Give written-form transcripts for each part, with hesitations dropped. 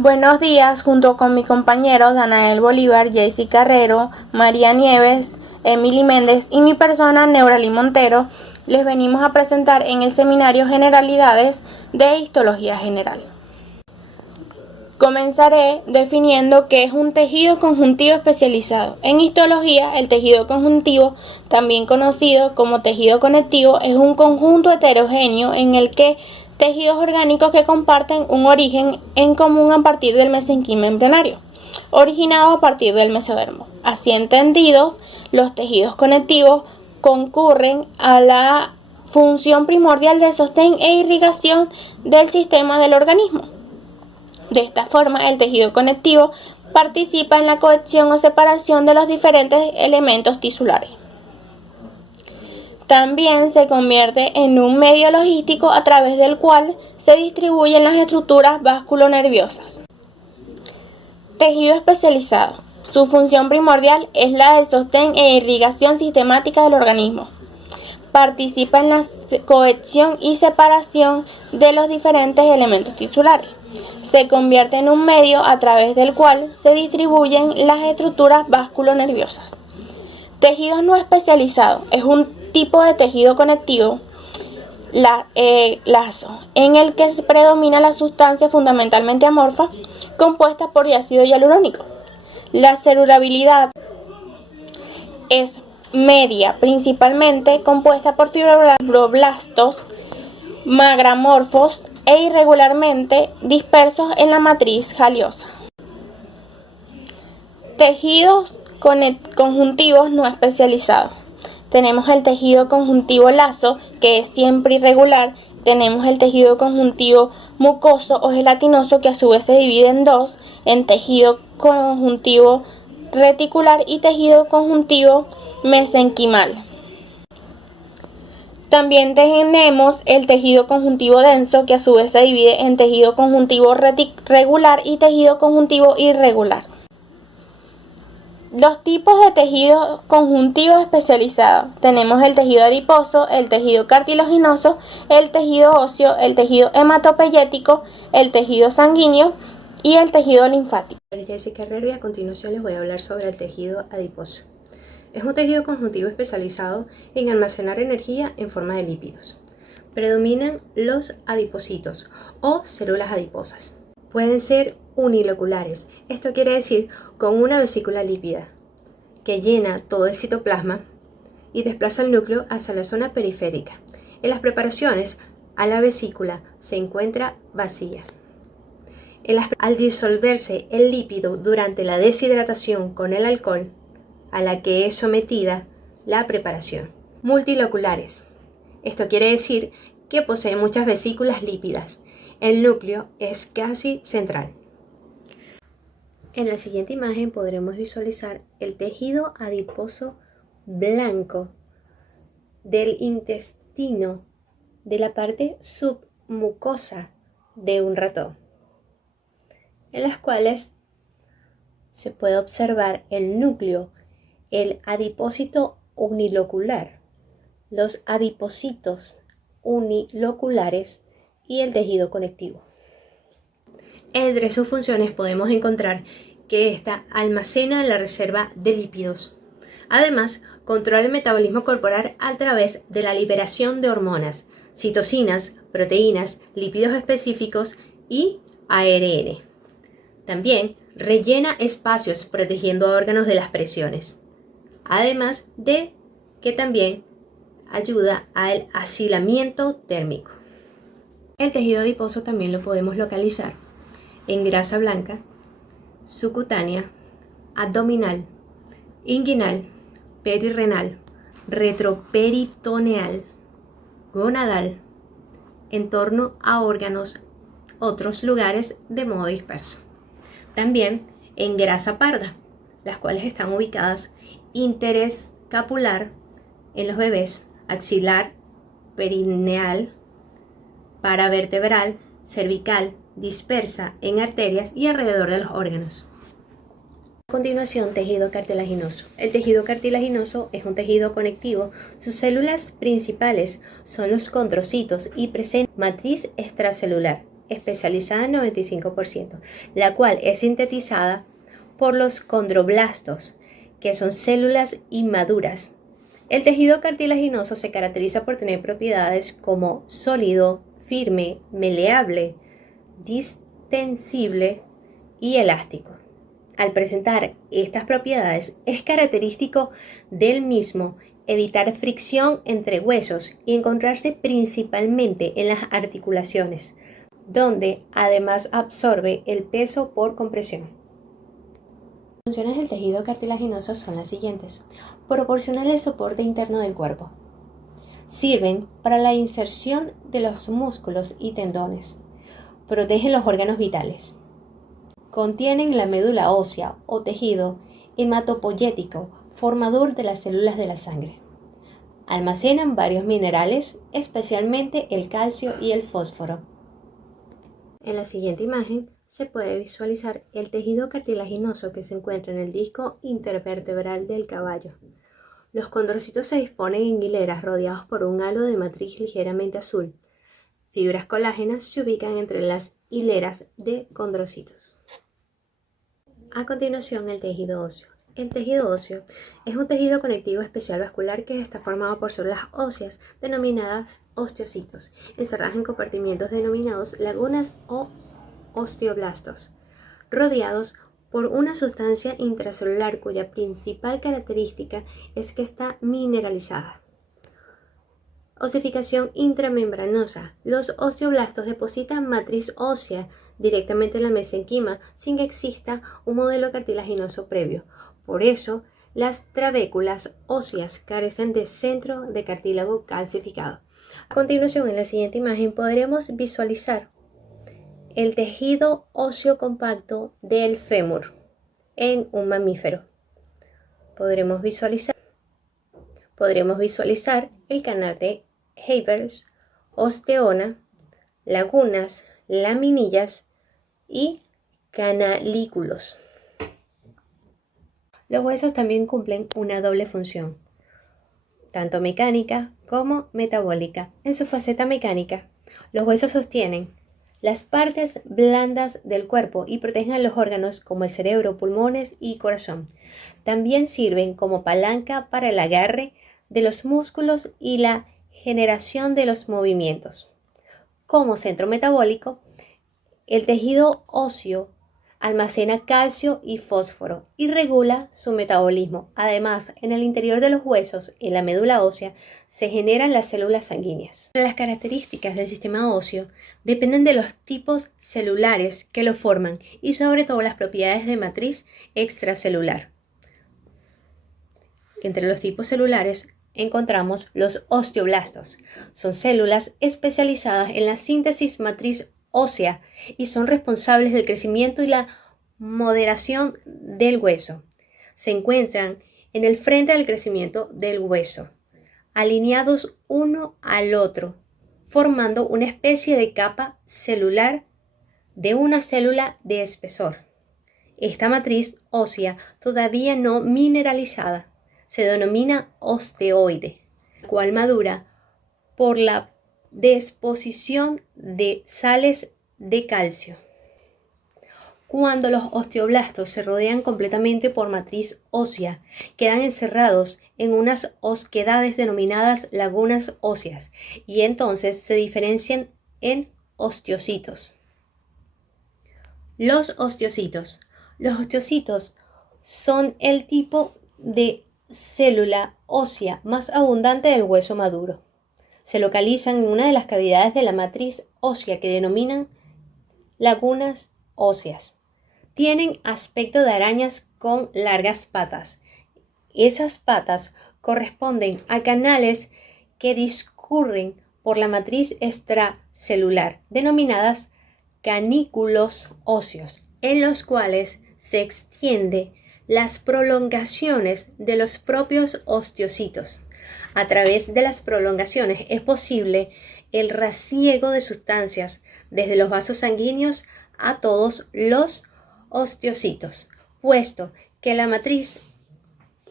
Buenos días, junto con mis compañeros Danael Bolívar, Jaycee Carrero, María Nieves, Emily Méndez y mi persona Neurali Montero, les venimos a presentar en el seminario Generalidades de Histología General. Comenzaré definiendo qué es un tejido conjuntivo especializado. En histología, el tejido conjuntivo, también conocido como tejido conectivo, es un conjunto heterogéneo en el que tejidos orgánicos que comparten un origen en común a partir del mesenquima embrionario, originado a partir del mesodermo. Así entendidos, los tejidos conectivos concurren a la función primordial de sostén e irrigación del sistema del organismo. De esta forma, el tejido conectivo participa en la cohesión o separación de los diferentes elementos tisulares. También se convierte en un medio logístico a través del cual se distribuyen las estructuras vasculonerviosas. Tejido especializado. Su función primordial es la del sostén e irrigación sistemática del organismo. Participa en la cohesión y separación de los diferentes elementos tisulares. Se convierte en un medio a través del cual se distribuyen las estructuras vasculonerviosas. Tejidos no especializados es un tipo de tejido conectivo lazo, en el que predomina la sustancia fundamentalmente amorfa compuesta por ácido hialurónico. La celulabilidad es media, principalmente compuesta por fibroblastos magramorfos e irregularmente dispersos en la matriz jaliosa. Tejidos conjuntivos no especializados. Tenemos el tejido conjuntivo lazo, que es siempre irregular. Tenemos el tejido conjuntivo mucoso o gelatinoso, que a su vez se divide en dos, en tejido conjuntivo reticular y tejido conjuntivo mesenquimal. También tenemos el tejido conjuntivo denso, que a su vez se divide en tejido conjuntivo regular y tejido conjuntivo irregular. Dos tipos de tejidos conjuntivos especializados. Tenemos el tejido adiposo, el tejido cartilaginoso, el tejido óseo, el tejido hematopoyético, el tejido sanguíneo y el tejido linfático. Soy Jaycee Carrero y a continuación les voy a hablar sobre el tejido adiposo. Es un tejido conjuntivo especializado en almacenar energía en forma de lípidos. Predominan los adipocitos o células adiposas. Pueden ser uniloculares, esto quiere decir con una vesícula lípida que llena todo el citoplasma y desplaza el núcleo hacia la zona periférica. En las preparaciones, a la vesícula se encuentra vacía. Al disolverse el lípido durante la deshidratación con el alcohol, a la que es sometida la preparación. Multiloculares. Esto quiere decir que posee muchas vesículas lípidas. El núcleo es casi central. En la siguiente imagen podremos visualizar el tejido adiposo blanco del intestino de la parte submucosa de un ratón, en las cuales se puede observar el núcleo, el adipócito unilocular, los adipocitos uniloculares y el tejido conectivo. Entre sus funciones podemos encontrar que ésta almacena la reserva de lípidos. Además, controla el metabolismo corporal a través de la liberación de hormonas, citocinas, proteínas, lípidos específicos y ARN. También rellena espacios protegiendo a órganos de las presiones. Además de que también ayuda al asilamiento térmico. El tejido adiposo también lo podemos localizar en grasa blanca, subcutánea, abdominal, inguinal, perirrenal, retroperitoneal, gonadal, en torno a órganos, otros lugares de modo disperso. También en grasa parda, las cuales están ubicadas interescapular en los bebés, axilar, perineal, paravertebral, cervical, dispersa en arterias y alrededor de los órganos. A continuación, tejido cartilaginoso. El tejido cartilaginoso es un tejido conectivo. Sus células principales son los condrocitos y presenta matriz extracelular. especializada en 95%, la cual es sintetizada por los condroblastos, que son células inmaduras. El tejido cartilaginoso se caracteriza por tener propiedades como sólido, firme, maleable, distensible y elástico. Al presentar estas propiedades, es característico del mismo evitar fricción entre huesos y encontrarse principalmente en las articulaciones, donde además absorbe el peso por compresión. Las funciones del tejido cartilaginoso son las siguientes. Proporcionan el soporte interno del cuerpo. Sirven para la inserción de los músculos y tendones. Protegen los órganos vitales. Contienen la médula ósea o tejido hematopoyético, formador de las células de la sangre. Almacenan varios minerales, especialmente el calcio y el fósforo. En la siguiente imagen se puede visualizar el tejido cartilaginoso que se encuentra en el disco intervertebral del caballo. Los condrocitos se disponen en hileras rodeados por un halo de matriz ligeramente azul. Fibras colágenas se ubican entre las hileras de condrocitos. A continuación, el tejido óseo. El tejido óseo es un tejido conectivo especial vascular que está formado por células óseas denominadas osteocitos, encerradas en compartimientos denominados lagunas o osteoblastos, rodeados por una sustancia intracelular cuya principal característica es que está mineralizada. Osificación intramembranosa. Los osteoblastos depositan matriz ósea directamente en la mesenquima sin que exista un modelo cartilaginoso previo. Por eso, las trabéculas óseas carecen de centro de cartílago calcificado. A continuación, en la siguiente imagen podremos visualizar el tejido óseo compacto del fémur en un mamífero. Podremos visualizar el canal de Hebers, osteona, lagunas, laminillas y canalículos. Los huesos también cumplen una doble función, tanto mecánica como metabólica. En su faceta mecánica, los huesos sostienen las partes blandas del cuerpo y protegen a los órganos como el cerebro, pulmones y corazón. También sirven como palanca para el agarre de los músculos y la generación de los movimientos. Como centro metabólico, el tejido óseo almacena calcio y fósforo y regula su metabolismo. Además, en el interior de los huesos, en la médula ósea, se generan las células sanguíneas. Las características del sistema óseo dependen de los tipos celulares que lo forman y sobre todo las propiedades de matriz extracelular. Entre los tipos celulares encontramos los osteoblastos. Son células especializadas en la síntesis matriz ósea y son responsables del crecimiento y la moderación del hueso. Se encuentran en el frente del crecimiento del hueso, alineados uno al otro, formando una especie de capa celular de una célula de espesor. Esta matriz ósea todavía no mineralizada se denomina osteoide, la cual madura por la disposición de sales de calcio. Cuando los osteoblastos se rodean completamente por matriz ósea, quedan encerrados en unas osquedades denominadas lagunas óseas y entonces se diferencian en osteocitos. Los osteocitos. Los osteocitos son el tipo de célula ósea más abundante del hueso maduro. Se localizan en una de las cavidades de la matriz ósea que denominan lagunas óseas. Tienen aspecto de arañas con largas patas. Esas patas corresponden a canales que discurren por la matriz extracelular, denominadas canículos óseos, en los cuales se extiende las prolongaciones de los propios osteocitos. A través de las prolongaciones es posible el rasiego de sustancias desde los vasos sanguíneos a todos los osteocitos, puesto que la matriz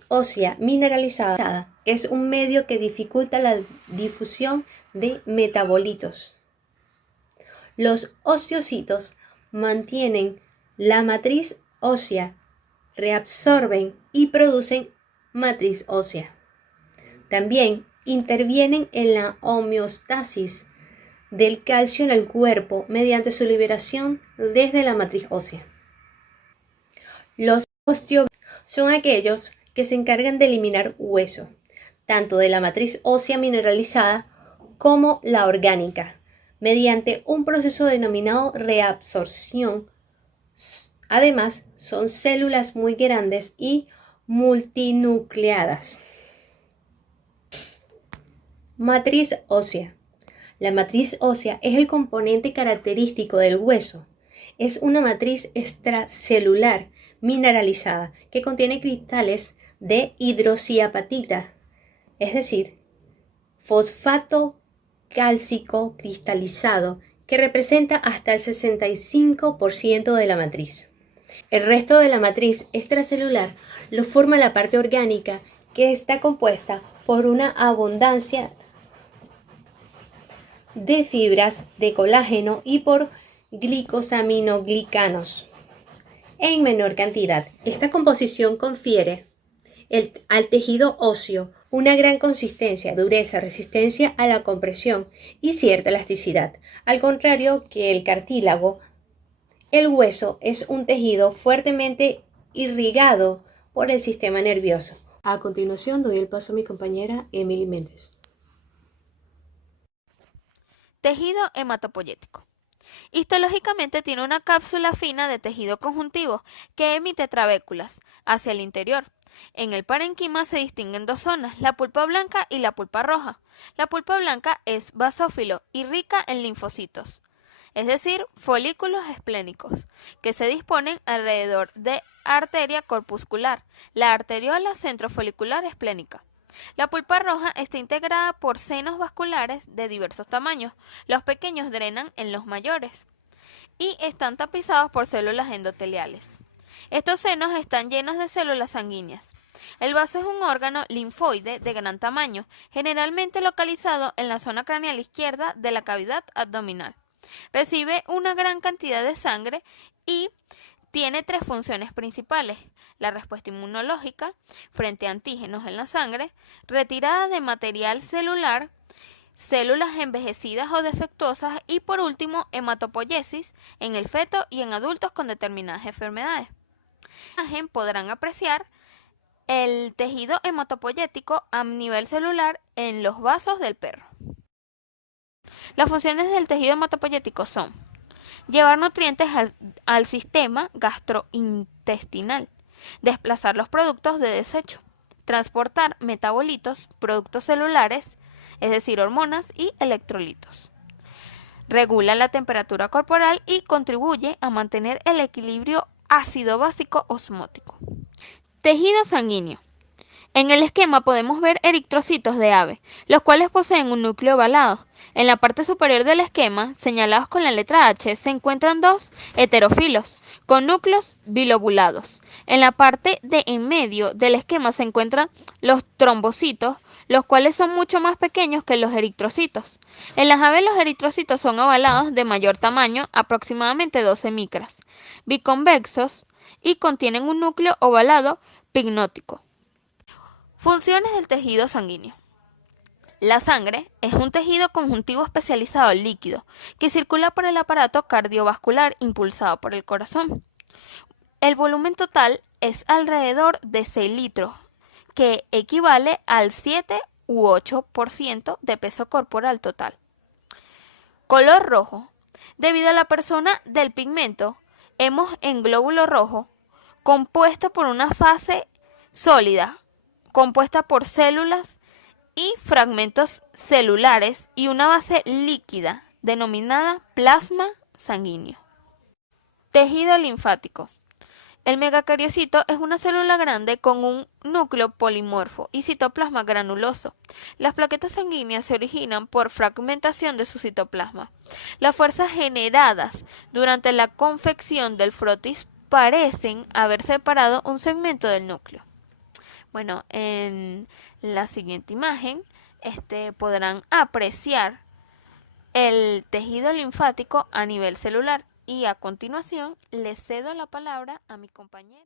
ósea mineralizada es un medio que dificulta la difusión de metabolitos. Los osteocitos mantienen la matriz ósea, reabsorben y producen matriz ósea. También intervienen en la homeostasis del calcio en el cuerpo mediante su liberación desde la matriz ósea. Los osteoblastos son aquellos que se encargan de eliminar hueso, tanto de la matriz ósea mineralizada como la orgánica, mediante un proceso denominado reabsorción. Además, son células muy grandes y multinucleadas. Matriz ósea. La matriz ósea es el componente característico del hueso. Es una matriz extracelular mineralizada que contiene cristales de hidroxiapatita, es decir, fosfato cálcico cristalizado, que representa hasta el 65% de la matriz. El resto de la matriz extracelular lo forma la parte orgánica, que está compuesta por una abundancia de fibras de colágeno y por glicosaminoglicanos en menor cantidad. Esta composición confiere al tejido óseo una gran consistencia, dureza, resistencia a la compresión y cierta elasticidad. Al contrario que el cartílago, el hueso es un tejido fuertemente irrigado por el sistema nervioso. A continuación doy el paso a mi compañera Emily Méndez. Tejido hematopoyético. Histológicamente tiene una cápsula fina de tejido conjuntivo que emite trabéculas hacia el interior. En el parenquima se distinguen dos zonas, la pulpa blanca y la pulpa roja. La pulpa blanca es basófilo y rica en linfocitos, es decir, folículos esplénicos, que se disponen alrededor de arteria corpuscular, la arteriola centrofolicular esplénica. La pulpa roja está integrada por senos vasculares de diversos tamaños. Los pequeños drenan en los mayores y están tapizados por células endoteliales. Estos senos están llenos de células sanguíneas. El vaso es un órgano linfoide de gran tamaño, generalmente localizado en la zona craneal izquierda de la cavidad abdominal. Recibe una gran cantidad de sangre y tiene tres funciones principales: la respuesta inmunológica frente a antígenos en la sangre, retirada de material celular, células envejecidas o defectuosas y por último hematopoiesis en el feto y en adultos con determinadas enfermedades. En la imagen podrán apreciar el tejido hematopoyético a nivel celular en los vasos del perro. Las funciones del tejido hematopoyético son: llevar nutrientes al sistema gastrointestinal, desplazar los productos de desecho, transportar metabolitos, productos celulares, es decir, hormonas y electrolitos. Regula la temperatura corporal y contribuye a mantener el equilibrio ácido-básico osmótico. Tejido sanguíneo. En el esquema podemos ver eritrocitos de ave, los cuales poseen un núcleo ovalado. En la parte superior del esquema, señalados con la letra H, se encuentran dos heterófilos, con núcleos bilobulados. En la parte de en medio del esquema se encuentran los trombocitos, los cuales son mucho más pequeños que los eritrocitos. En las aves los eritrocitos son ovalados de mayor tamaño, aproximadamente 12 micras, biconvexos y contienen un núcleo ovalado pignótico. Funciones del tejido sanguíneo. La sangre es un tejido conjuntivo especializado líquido que circula por el aparato cardiovascular impulsado por el corazón. El volumen total es alrededor de 6 litros, que equivale al 7 u 8% de peso corporal total. Color rojo. Debido a la persona del pigmento, hemos en glóbulo rojo, compuesto por una fase sólida, compuesta por células y fragmentos celulares y una base líquida denominada plasma sanguíneo. Tejido linfático. El megacariocito es una célula grande con un núcleo polimorfo y citoplasma granuloso. Las plaquetas sanguíneas se originan por fragmentación de su citoplasma. Las fuerzas generadas durante la confección del frotis parecen haber separado un segmento del núcleo. Bueno, en la siguiente imagen podrán apreciar el tejido linfático a nivel celular. Y a continuación le cedo la palabra a mi compañero.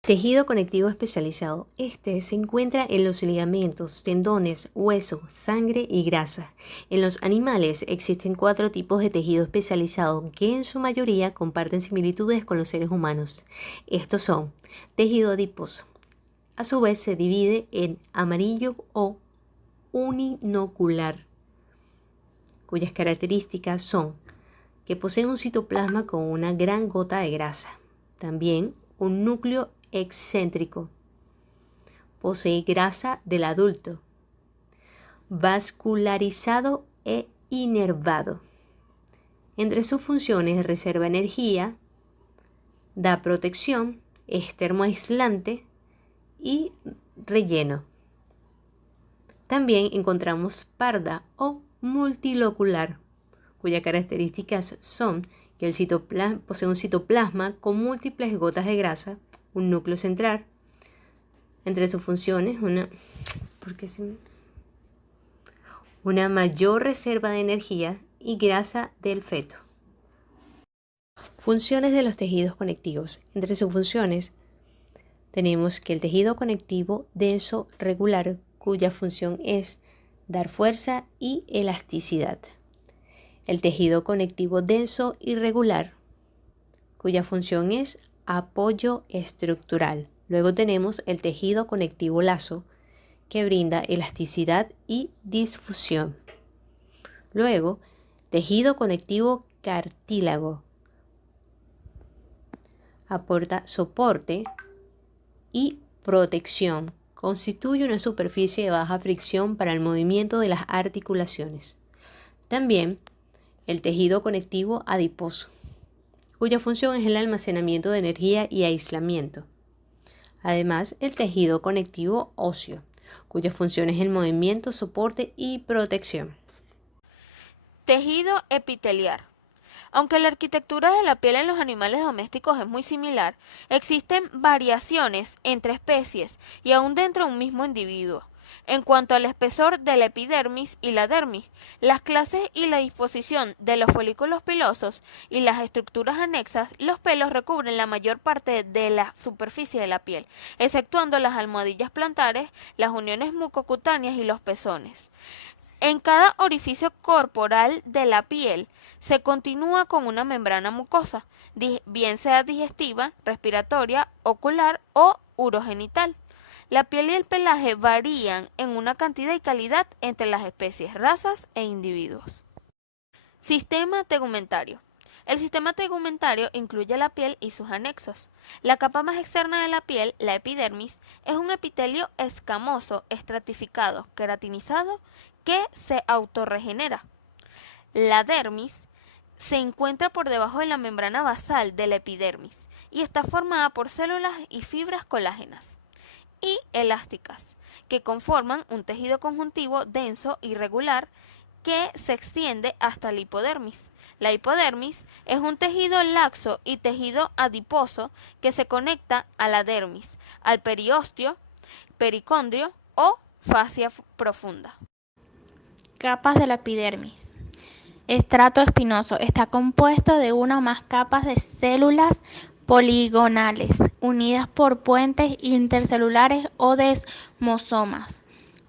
Tejido conectivo especializado. Este se encuentra en los ligamentos, tendones, huesos, sangre y grasa. En los animales existen 4 tipos de tejido especializado que en su mayoría comparten similitudes con los seres humanos. Estos son tejido adiposo. A su vez se divide en amarillo o uninocular, cuyas características son que posee un citoplasma con una gran gota de grasa. También un núcleo excéntrico. Posee grasa del adulto. Vascularizado e inervado. Entre sus funciones reserva energía, da protección, es termoaislante y relleno. También encontramos parda o multilocular, cuyas características son que el posee un citoplasma con múltiples gotas de grasa, un núcleo central. Entre sus funciones, una mayor reserva de energía y grasa del feto. Funciones de los tejidos conectivos. Entre sus funciones tenemos que el tejido conectivo denso regular, cuya función es dar fuerza y elasticidad. El tejido conectivo denso irregular, cuya función es apoyo estructural. Luego tenemos el tejido conectivo lazo, que brinda elasticidad y difusión. Luego, tejido conectivo cartílago, aporta soporte y protección. Constituye una superficie de baja fricción para el movimiento de las articulaciones. También el tejido conectivo adiposo, cuya función es el almacenamiento de energía y aislamiento. Además, el tejido conectivo óseo, cuya función es el movimiento, soporte y protección. Tejido epiteliar. Aunque la arquitectura de la piel en los animales domésticos es muy similar, existen variaciones entre especies y aún dentro de un mismo individuo. En cuanto al espesor de la epidermis y la dermis, las clases y la disposición de los folículos pilosos y las estructuras anexas, los pelos recubren la mayor parte de la superficie de la piel, exceptuando las almohadillas plantares, las uniones mucocutáneas y los pezones. En cada orificio corporal de la piel se continúa con una membrana mucosa, bien sea digestiva, respiratoria, ocular o urogenital. La piel y el pelaje varían en una cantidad y calidad entre las especies, razas e individuos. Sistema tegumentario. El sistema tegumentario incluye la piel y sus anexos. La capa más externa de la piel, la epidermis, es un epitelio escamoso, estratificado, queratinizado, que se autorregenera. La dermis se encuentra por debajo de la membrana basal de la epidermis y está formada por células y fibras colágenas y elásticas, que conforman un tejido conjuntivo denso y regular que se extiende hasta la hipodermis. La hipodermis es un tejido laxo y tejido adiposo que se conecta a la dermis, al periósteo, pericondrio o fascia profunda. Capas de la epidermis. Estrato espinoso. Está compuesto de una o más capas de células poligonales, unidas por puentes intercelulares o desmosomas.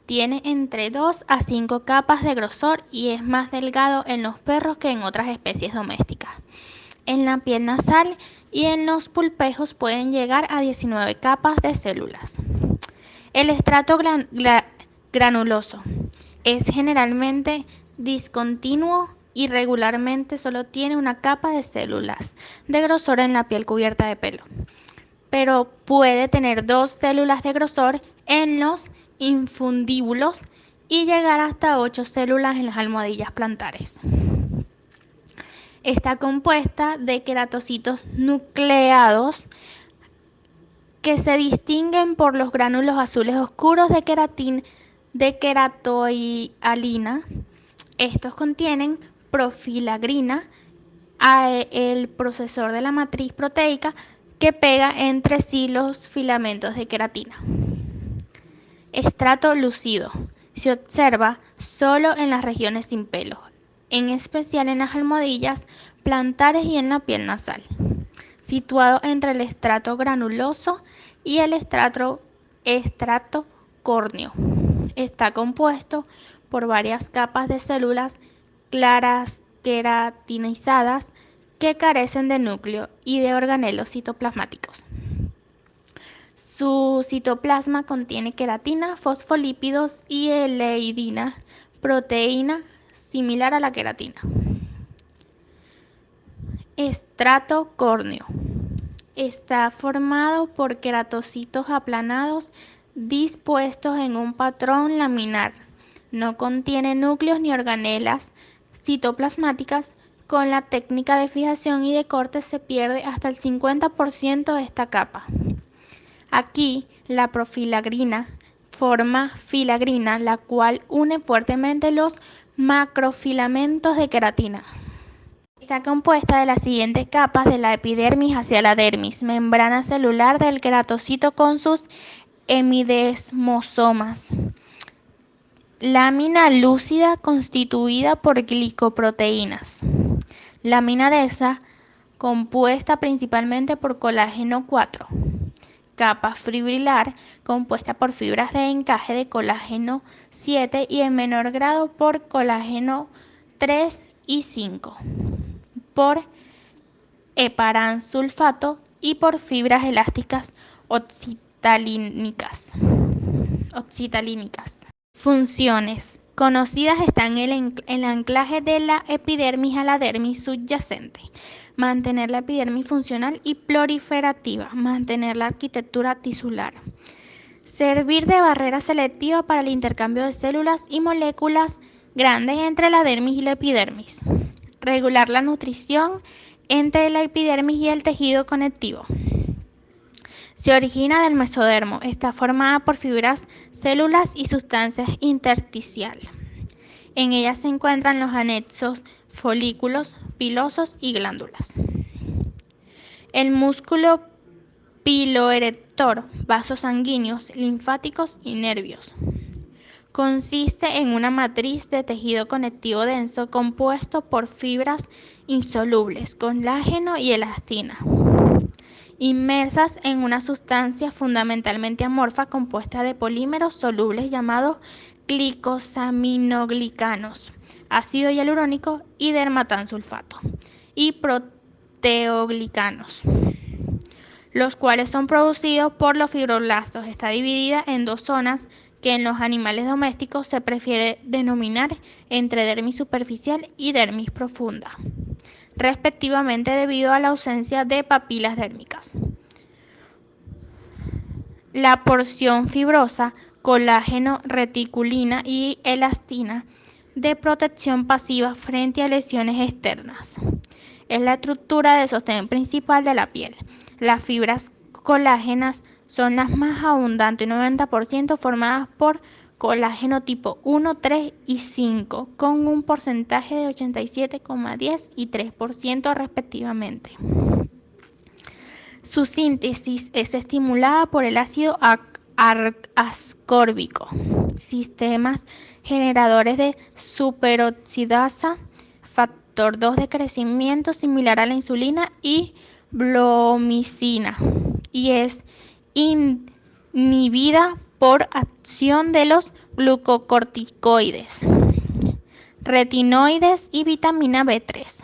Tiene entre 2 a 5 capas de grosor y es más delgado en los perros que en otras especies domésticas. En la piel nasal y en los pulpejos pueden llegar a 19 capas de células. El estrato granuloso es generalmente discontinuo y regularmente solo tiene una capa de células de grosor en la piel cubierta de pelo, pero puede tener 2 células de grosor en los infundíbulos y llegar hasta 8 células en las almohadillas plantares. Está compuesta de queratocitos nucleados que se distinguen por los gránulos azules oscuros de queratoialina. Estos contienen profilagrina, el procesor de la matriz proteica que pega entre sí los filamentos de queratina. Estrato lúcido. Se observa solo en las regiones sin pelos, en especial en las almohadillas plantares y en la piel nasal, situado entre el estrato granuloso y el estrato córneo. Está compuesto por varias capas de células claras queratinizadas que carecen de núcleo y de organelos citoplasmáticos. Su citoplasma contiene queratina, fosfolípidos y eleidina, proteína similar a la queratina. Estrato córneo. Está formado por queratocitos aplanados dispuestos en un patrón laminar. No contiene núcleos ni organelas citoplasmáticas. Con la técnica de fijación y de corte se pierde hasta el 50% de esta capa. Aquí la profilagrina forma filagrina, la cual une fuertemente los macrofilamentos de queratina. Está compuesta de las siguientes capas de la epidermis hacia la dermis: membrana celular del queratocito con sus hemidesmosomas, lámina lúcida constituida por glicoproteínas, lámina densa compuesta principalmente por colágeno 4, capa fibrilar compuesta por fibras de encaje de colágeno 7 y en menor grado por colágeno 3 y 5, por heparansulfato y por fibras elásticas oxitalínicas. Funciones conocidas están el anclaje de la epidermis a la dermis subyacente, mantener la epidermis funcional y proliferativa, mantener la arquitectura tisular, servir de barrera selectiva para el intercambio de células y moléculas grandes entre la dermis y la epidermis, regular la nutrición entre la epidermis y el tejido conectivo. Se origina del mesodermo, está formada por fibras, células y sustancias intersticial. En ella se encuentran los anexos folículos pilosos y glándulas. El músculo piloerector, vasos sanguíneos, linfáticos y nervios. Consiste en una matriz de tejido conectivo denso compuesto por fibras insolubles, colágeno y elastina, inmersas en una sustancia fundamentalmente amorfa compuesta de polímeros solubles llamados glicosaminoglicanos, ácido hialurónico y dermatansulfato, y proteoglicanos, los cuales son producidos por los fibroblastos. Está dividida en dos zonas que en los animales domésticos se prefiere denominar entre dermis superficial y dermis profunda, respectivamente, debido a la ausencia de papilas dérmicas. La porción fibrosa, colágeno, reticulina y elastina, de protección pasiva frente a lesiones externas. Es la estructura de sostén principal de la piel. Las fibras colágenas son las más abundantes, un 90% formadas por colágeno tipo 1, 3 y 5, con un porcentaje de 87,10 y 3% respectivamente. Su síntesis es estimulada por el ácido ascórbico, sistemas generadores de superoxidasa, factor 2 de crecimiento similar a la insulina y blomicina, y es inhibida por acción de los glucocorticoides, retinoides y vitamina B3,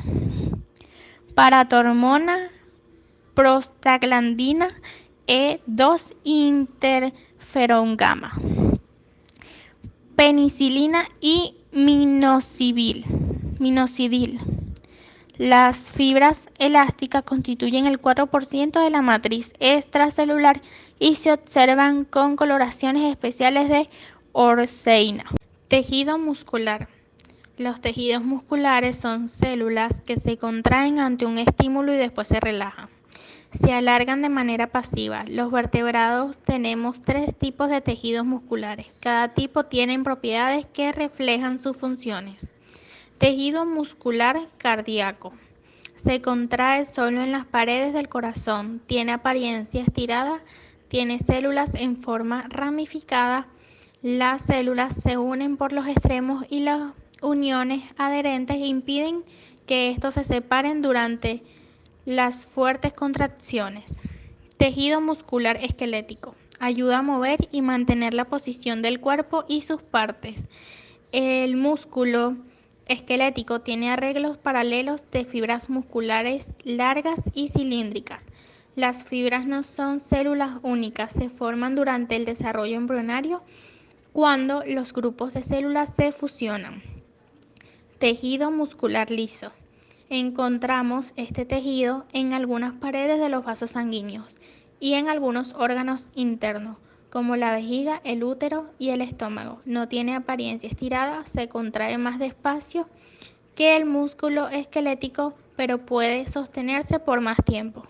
paratormona, prostaglandina E2, interferón gamma, penicilina y minoxidil. Las fibras elásticas constituyen el 4% de la matriz extracelular y se observan con coloraciones especiales de orseína. Tejido muscular. Los tejidos musculares son células que se contraen ante un estímulo y después se relajan. Se alargan de manera pasiva. Los vertebrados tenemos 3 tipos de tejidos musculares. Cada tipo tiene propiedades que reflejan sus funciones. Tejido muscular cardíaco. Se contrae solo en las paredes del corazón. Tiene apariencia estirada. Tiene células en forma ramificada. Las células se unen por los extremos y las uniones adherentes impiden que estos se separen durante las fuertes contracciones. Tejido muscular esquelético. Ayuda a mover y mantener la posición del cuerpo y sus partes. El músculo esquelético tiene arreglos paralelos de fibras musculares largas y cilíndricas. Las fibras no son células únicas, se forman durante el desarrollo embrionario cuando los grupos de células se fusionan. Tejido muscular liso. Encontramos este tejido en algunas paredes de los vasos sanguíneos y en algunos órganos internos, como la vejiga, el útero y el estómago. No tiene apariencia estirada, se contrae más despacio que el músculo esquelético, pero puede sostenerse por más tiempo.